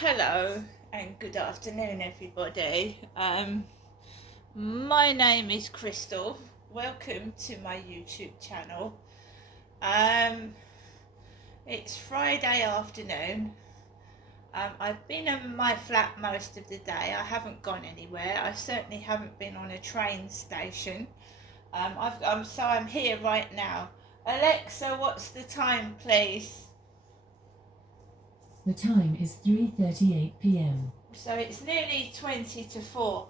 Hello and good afternoon, everybody. My name is Crystal. Welcome to my YouTube channel. Um, it's Friday afternoon. I've been in my flat most of the day. I haven't gone anywhere. I certainly haven't been on a train station. I'm here right now. Alexa, what's the time, please? The time is 3:38 p.m. So it's nearly 20 to 4.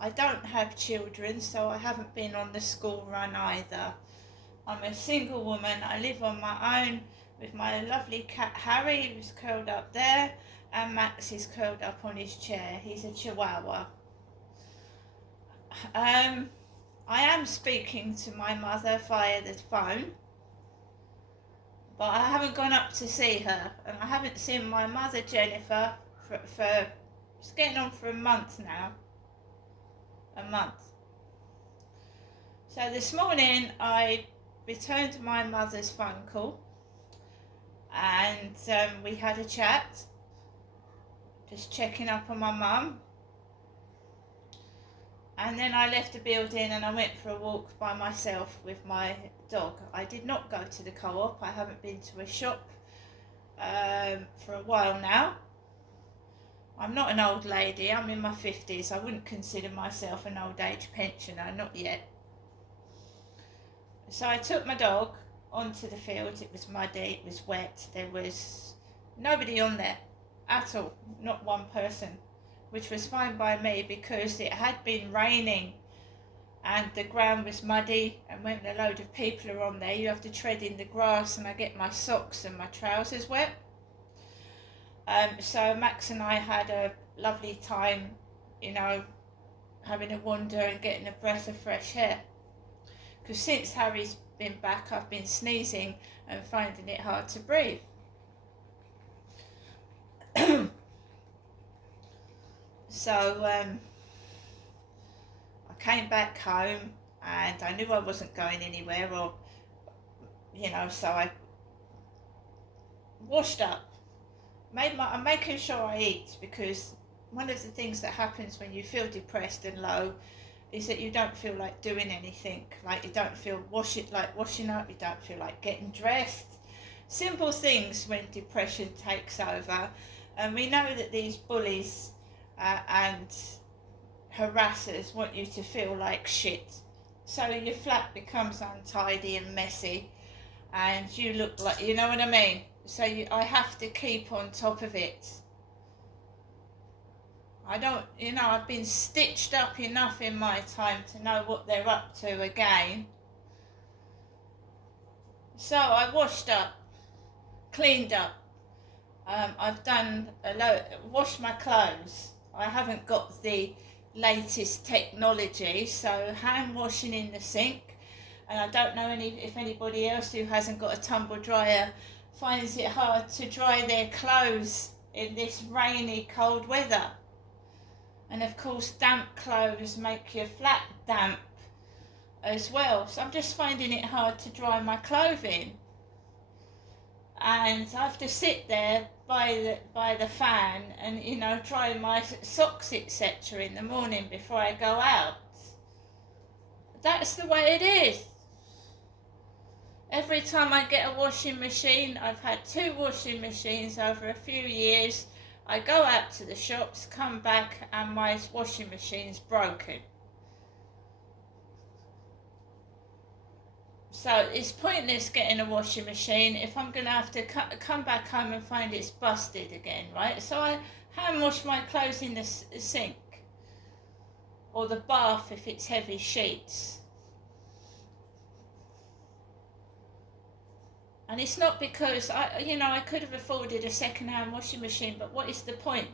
I don't have children, so I haven't been on the school run either. I'm a single woman. I live on my own with my lovely cat Harry, who's curled up there, and Max is curled up on his chair. He's a chihuahua. I am speaking to my mother via the phone, but I haven't gone up to see her, and I haven't seen my mother Jennifer for it's getting on for a month now. A month. So this morning I returned my mother's phone call and we had a chat, just checking up on my mum. And then I left the building and I went for a walk by myself with my dog. I did not go to the co-op. I haven't been to a shop for a while now. I'm not an old lady. I'm in my 50s. I wouldn't consider myself an old age pensioner, not yet. So I took my dog onto the field. It was muddy, it was wet, there was nobody on there at all, not one person, which was fine by me because it had been raining and the ground was muddy, and when a load of people are on there you have to tread in the grass and I get my socks and my trousers wet. So Max and I had a lovely time, having a wander and getting a breath of fresh air. Because since Harry's been back, I've been sneezing and finding it hard to breathe. So I came back home and I knew I wasn't going anywhere, so I washed up. I'm making sure I eat, because one of the things that happens when you feel depressed and low is that you don't feel like doing anything. Like you don't feel washing up, you don't feel like getting dressed. Simple things when depression takes over. And we know that these bullies and harassers want you to feel like shit. So your flat becomes untidy and messy and you look like, you know what I mean? So I have to keep on top of it. I've been stitched up enough in my time to know what they're up to again. So I washed up, cleaned up. I've done washed my clothes. I haven't got the latest technology, so hand washing in the sink. And I don't know if anybody else who hasn't got a tumble dryer finds it hard to dry their clothes in this rainy, cold weather. And of course, damp clothes make your flat damp as well. So I'm just finding it hard to dry my clothing. And I have to sit there by the fan and, dry my socks, etc. in the morning before I go out. That's the way it is. Every time I get a washing machine, I've had 2 washing machines over a few years. I go out to the shops, come back, and my washing machine's broken. So it's pointless getting a washing machine if I'm going to have to come back home and find it's busted again, right? So I hand wash my clothes in the sink, or the bath if it's heavy sheets. And it's not because I could have afforded a second-hand washing machine, but what is the point?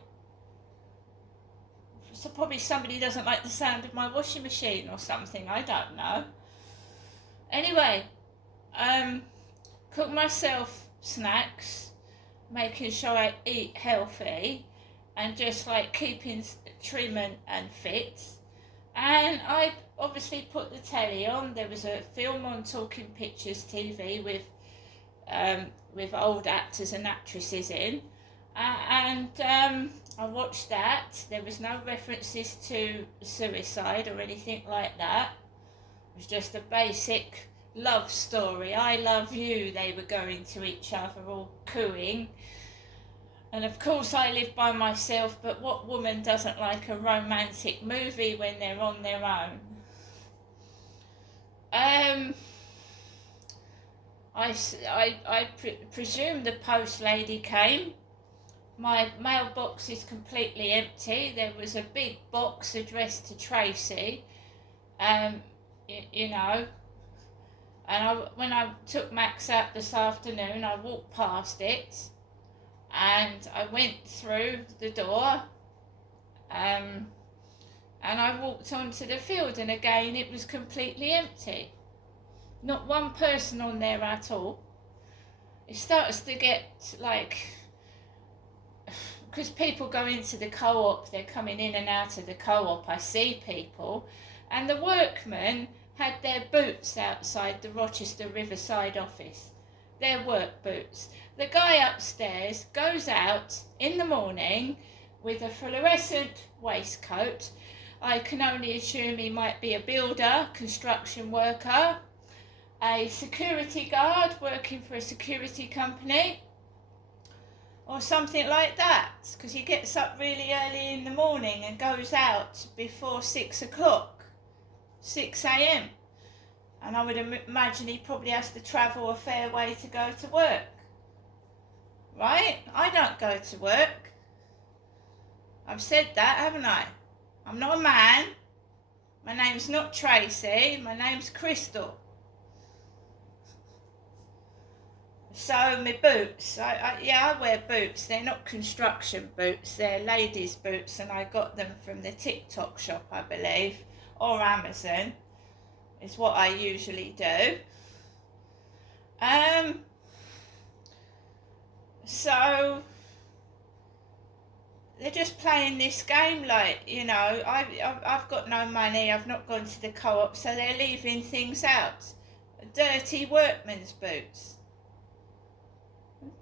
So probably somebody doesn't like the sound of my washing machine or something, I don't know. Anyway, cook myself snacks, making sure I eat healthy and just like keeping trim and fit. And I obviously put the telly on. There was a film on Talking Pictures TV with old actors and actresses in, And I watched that. There was no references to suicide or anything like that. It was just a basic love story. I love you, they were going to each other, all cooing. And of course I live by myself, but what woman doesn't like a romantic movie when they're on their own? I presume the post lady came. My mailbox is completely empty. There was a big box addressed to Tracy, you know. And when I took Max out this afternoon, I walked past it, and I went through the door, and I walked onto the field, and again it was completely empty. Not one person on there at all. It starts to get like, because people go into the co-op, they're coming in and out of the co-op, I see people, and the workmen had their boots outside the Rochester Riverside office, their work boots. The guy upstairs goes out in the morning with a fluorescent waistcoat. I can only assume he might be a builder, construction worker, a security guard working for a security company, or something like that, because he gets up really early in the morning and goes out before 6 o'clock. 6 a.m. And I would imagine he probably has to travel a fair way to go to work. Right? I don't go to work. I've said that, haven't I? I'm not a man. My name's not Tracy. My name's Crystal. So my boots, I wear boots. They're not construction boots. They're ladies' boots, and I got them from the TikTok shop, I believe. Or Amazon is what I usually do. So they're just playing this game like, you know, I've got no money, I've not gone to the co-op, so they're leaving things out. Dirty workman's boots.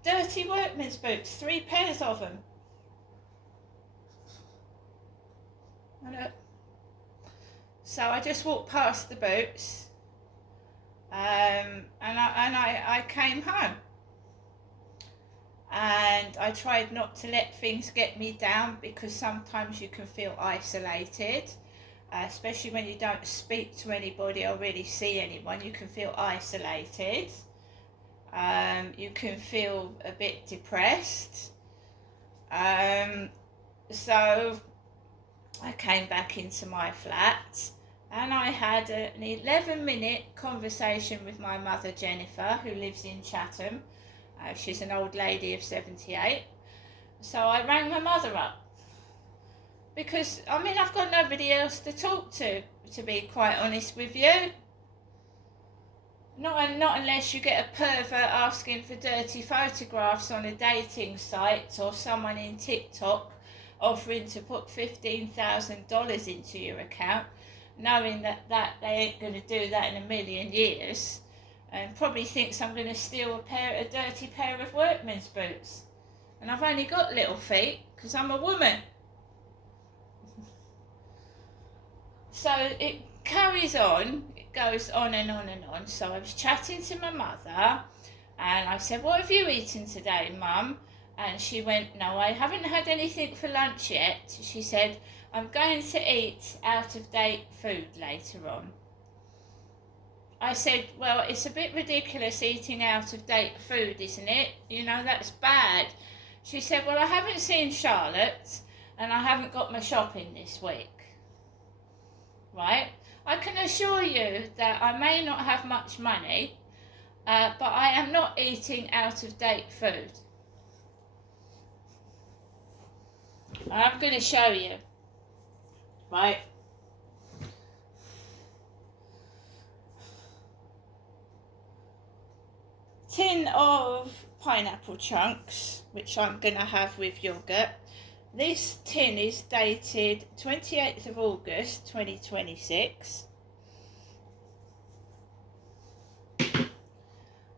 Dirty workman's boots, 3 pairs of them. So I just walked past the boots, and I came home, and I tried not to let things get me down, because sometimes you can feel isolated, especially when you don't speak to anybody or really see anyone. You can feel isolated, you can feel a bit depressed, so I came back into my flat, and I had an 11-minute conversation with my mother Jennifer, who lives in Chatham. She's an old lady of 78. So I rang my mother up, because I mean, I've got nobody else to talk to be quite honest with you. Not unless you get a pervert asking for dirty photographs on a dating site, or someone in TikTok offering to put $15,000 into your account, knowing that they ain't going to do that in a million years, and probably thinks I'm going to steal a dirty pair of workman's boots. And I've only got little feet because I'm a woman. So it carries on, it goes on and on and on. So I was chatting to my mother, and I said, "What have you eaten today, Mum?" And she went, "No, I haven't had anything for lunch yet." She said, "I'm going to eat out-of-date food later on." I said, "Well, it's a bit ridiculous eating out-of-date food, isn't it? You know, that's bad." She said, "Well, I haven't seen Charlotte, and I haven't got my shopping this week." Right? I can assure you that I may not have much money, but I am not eating out-of-date food. I'm going to show you. Right? Tin of pineapple chunks, which I'm going to have with yogurt. This tin is dated 28th of August 2026.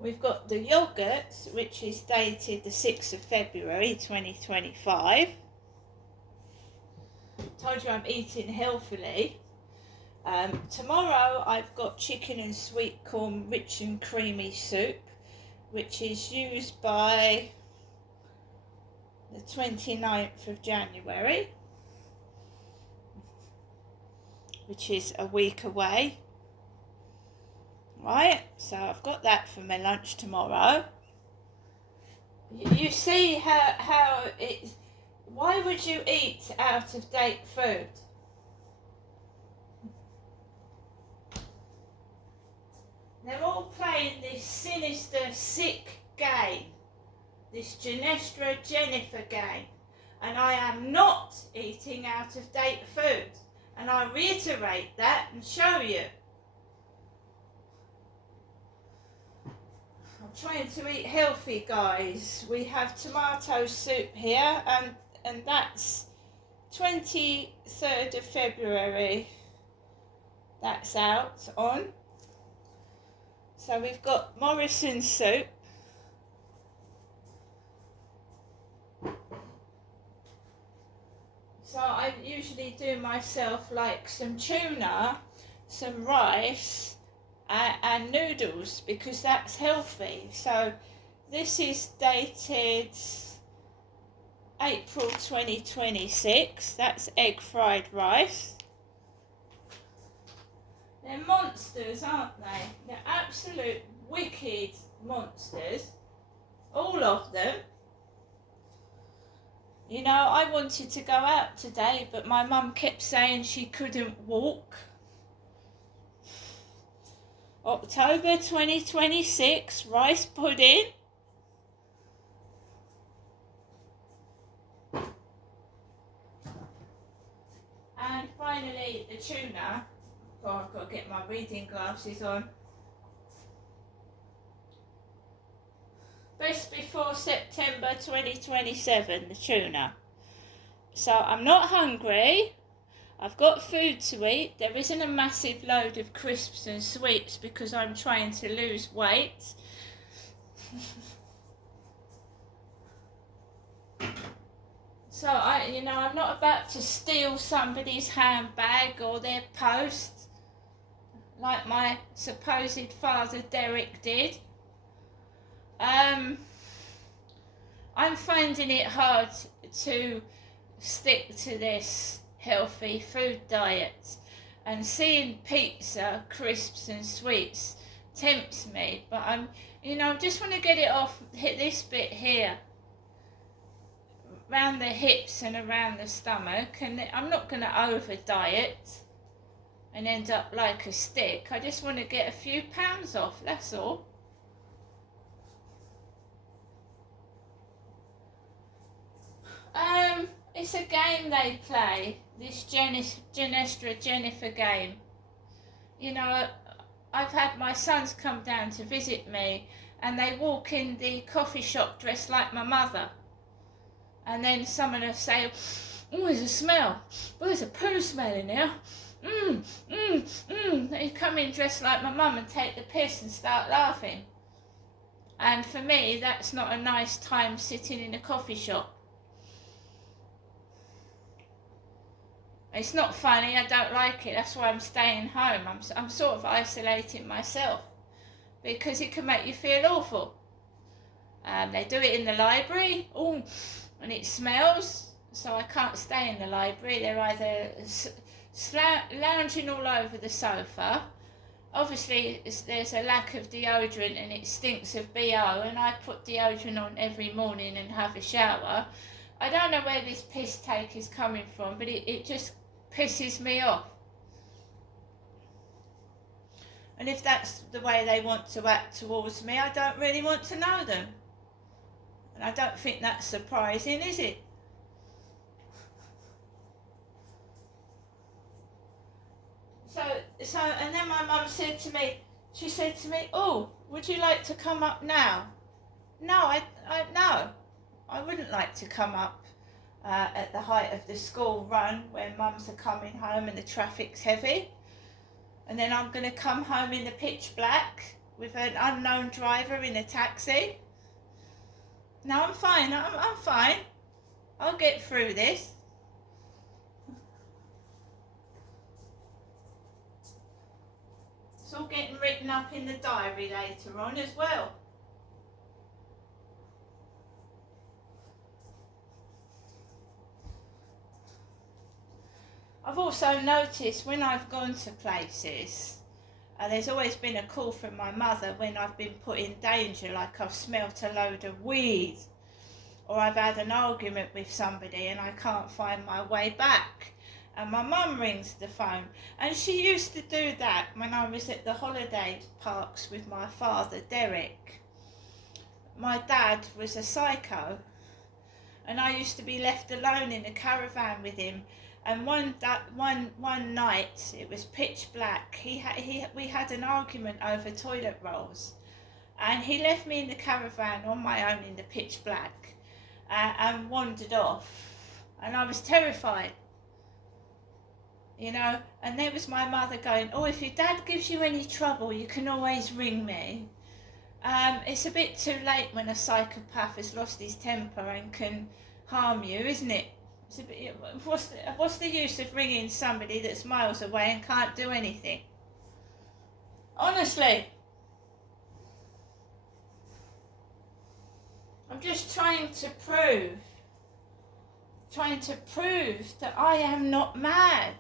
We've got the yogurt, which is dated the 6th of February 2025. Told you I'm eating healthily. Tomorrow I've got chicken and sweet corn rich and creamy soup, which is used by the 29th of January, which is a week away. Right, so I've got that for my lunch tomorrow. You see how it... Why would you eat out of date food? They're all playing this sinister, sick game, this Genestra Jennifer game, and I am not eating out of date food, and I reiterate that and show you. I'm trying to eat healthy, guys. We have tomato soup here, and that's 23rd of February. That's out on. So we've got Morrison soup. So I usually do myself like some tuna, some rice, and noodles, because that's healthy. So this is dated April 2026. That's egg fried rice. They're monsters, aren't they? They're absolute wicked monsters, all of them. You know, I wanted to go out today, but my mum kept saying she couldn't walk. October 2026, rice pudding. And finally, the tuna. Oh, I've got to get my reading glasses on. Best before September 2027, the tuna. So I'm not hungry. I've got food to eat. There isn't a massive load of crisps and sweets because I'm trying to lose weight. So I'm not about to steal somebody's handbag or their post like my supposed father Derek did. I'm finding it hard to stick to this healthy food diet, and seeing pizza, crisps and sweets tempts me, but just want to get it off, hit this bit here around the hips and around the stomach, and I'm not going to over diet and end up like a stick. I just want to get a few pounds off, that's all. It's a game they play, this Genestra Jennifer game. You know, I've had my sons come down to visit me, and they walk in the coffee shop dressed like my mother. And then someone will say, oh, there's a smell. Oh, there's a poo smell in here. They come in dressed like my mum and take the piss and start laughing. And for me, that's not a nice time sitting in a coffee shop. It's not funny, I don't like it, that's why I'm staying home. I'm sort of isolating myself because it can make you feel awful. They do it in the library, and it smells, so I can't stay in the library. They're either lounging all over the sofa. Obviously, there's a lack of deodorant and it stinks of BO, and I put deodorant on every morning and have a shower. I don't know where this piss take is coming from, but it just pisses me off. And if that's the way they want to act towards me, I don't really want to know them. And I don't think that's surprising, is it? So, and then my mum said to me, oh, would you like to come up now? No, no, I wouldn't like to come up at the height of the school run when mums are coming home and the traffic's heavy. And then I'm going to come home in the pitch black with an unknown driver in a taxi. No, I'm fine. I'm fine. I'll get through this. It's all getting written up in the diary later on as well. I've also noticed when I've gone to places, there's always been a call from my mother when I've been put in danger, like I've smelt a load of weed, or I've had an argument with somebody and I can't find my way back. And my mum rings the phone, and she used to do that when I was at the holiday parks with my father, Derek. My dad was a psycho, and I used to be left alone in a caravan with him. And one night, it was pitch black. We had an argument over toilet rolls, and he left me in the caravan on my own in the pitch black, and wandered off. And I was terrified, you know. And there was my mother going, "Oh, if your dad gives you any trouble, you can always ring me." It's a bit too late when a psychopath has lost his temper and can harm you, isn't it? It's a bit, what's the use of ringing somebody that's miles away and can't do anything? Honestly. I'm just trying to prove that I am not mad.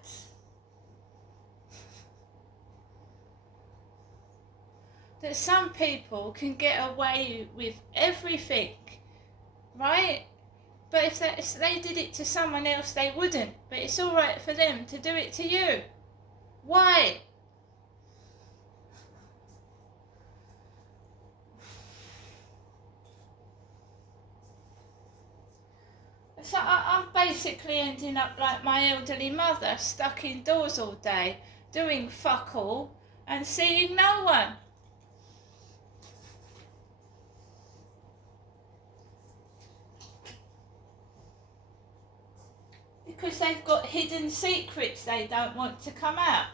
That some people can get away with everything, right? But if they did it to someone else, they wouldn't. But it's all right for them to do it to you. Why? So I'm basically ending up like my elderly mother, stuck indoors all day, doing fuck all and seeing no one. Because they've got hidden secrets they don't want to come out.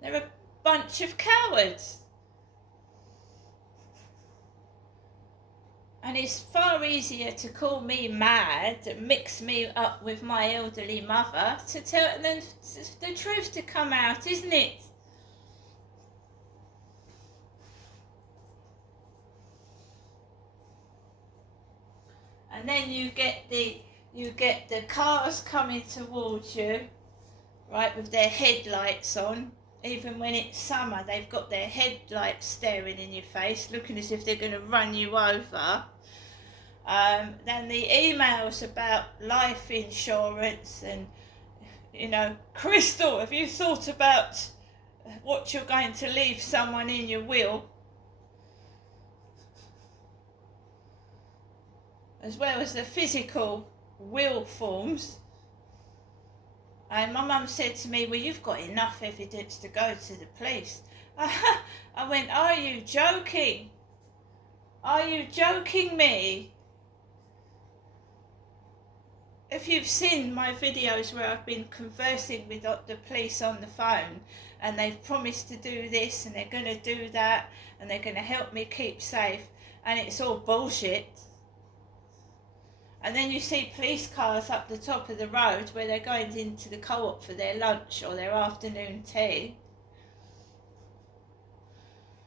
They're a bunch of cowards. And it's far easier to call me mad and mix me up with my elderly mother to tell them the truth to come out, isn't it? And then you get the cars coming towards you, right, with their headlights on. Even when it's summer, they've got their headlights staring in your face, looking as if they're going to run you over. Then the emails about life insurance and, you know, Crystal, have you thought about what you're going to leave someone in your will? As well as the physical will forms. And my mum said to me, "Well, you've got enough evidence to go to the police." I went, "Are you joking? Are you joking me?" If you've seen my videos where I've been conversing with the police on the phone, and they've promised to do this and they're going to do that and they're going to help me keep safe, and it's all bullshit. And then you see police cars up the top of the road where they're going into the co-op for their lunch or their afternoon tea.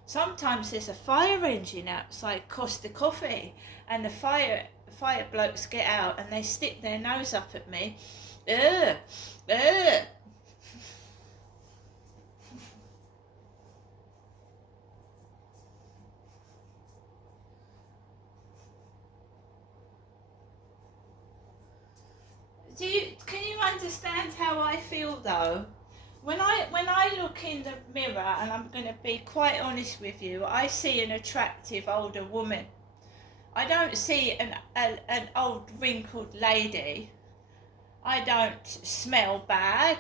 Sometimes there's a fire engine outside Costa Coffee, and the fire blokes get out and they stick their nose up at me. Ugh, ugh. Can you understand how I feel though? When I look in the mirror, and I'm going to be quite honest with you, I see an attractive older woman. I don't see an old wrinkled lady. I don't smell bad.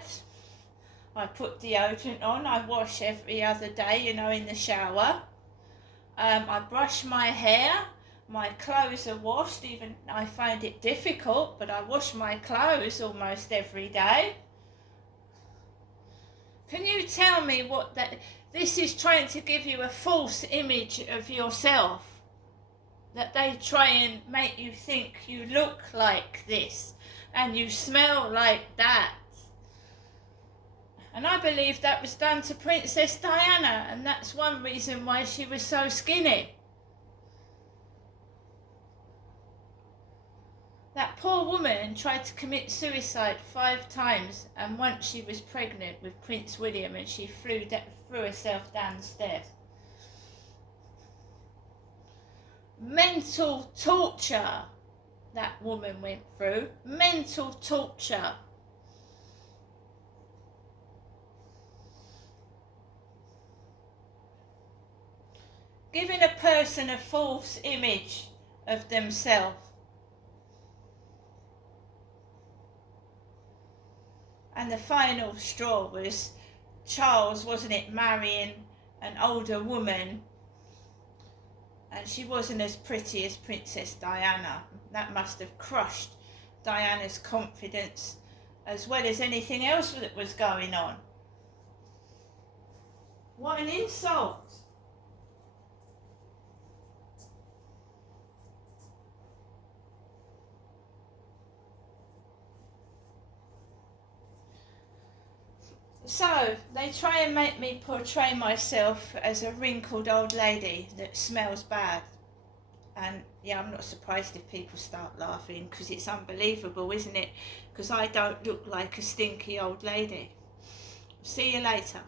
I put deodorant on. I wash every other day, you know, in the shower. I brush my hair. My clothes are washed, even I find it difficult, but I wash my clothes almost every day. Can you tell me This is trying to give you a false image of yourself. That they try and make you think you look like this and you smell like that. And I believe that was done to Princess Diana, and that's one reason why she was so skinny. That poor woman tried to commit suicide 5 times, and once she was pregnant with Prince William and she threw herself down the stairs. Mental torture that woman went through. Mental torture. Giving a person a false image of themselves. And the final straw was Charles, wasn't it, marrying an older woman, and she wasn't as pretty as Princess Diana. That must have crushed Diana's confidence as well as anything else that was going on. What an insult. So, they try and make me portray myself as a wrinkled old lady that smells bad. And yeah, I'm not surprised if people start laughing, because it's unbelievable, isn't it? Because I don't look like a stinky old lady. See you later.